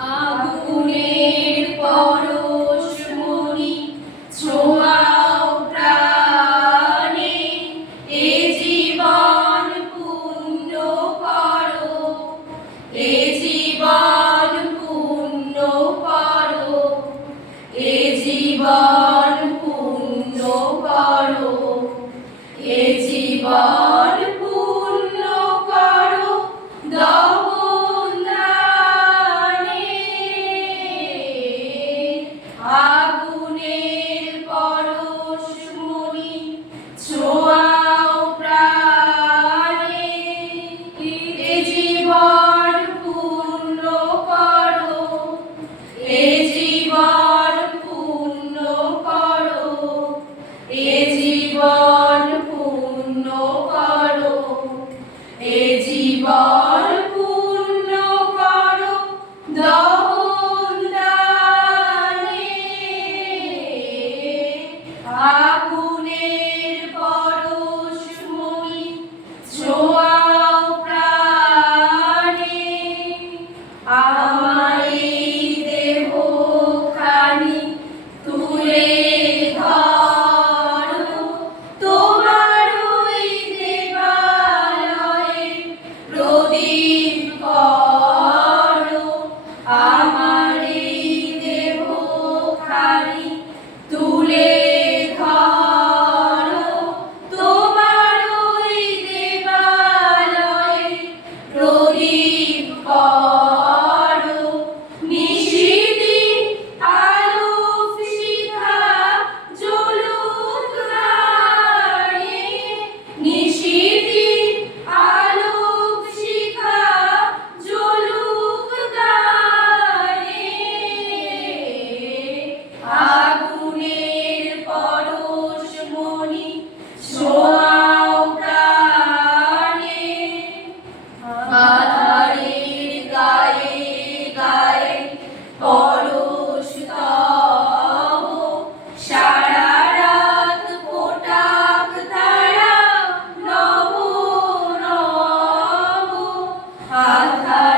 আগুনের এ জীবন পূর্ণ করো। এ জীবন পূর্ণ করো। দহনদানে আগুনের পরশমণি ছোঁয়াও প্রাণে।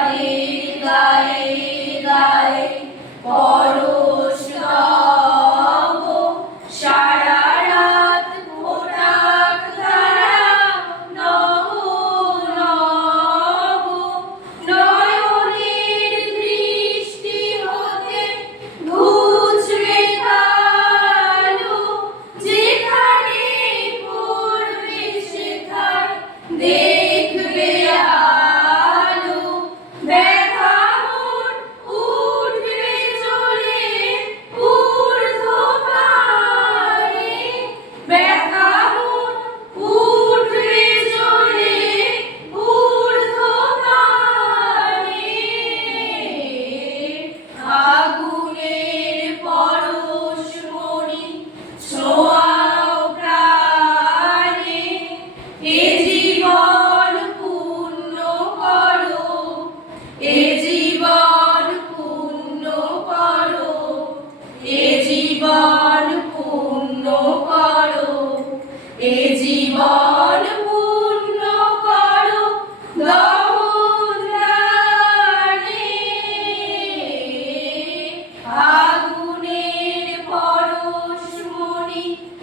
দাই দাই দাই পড়ো morning.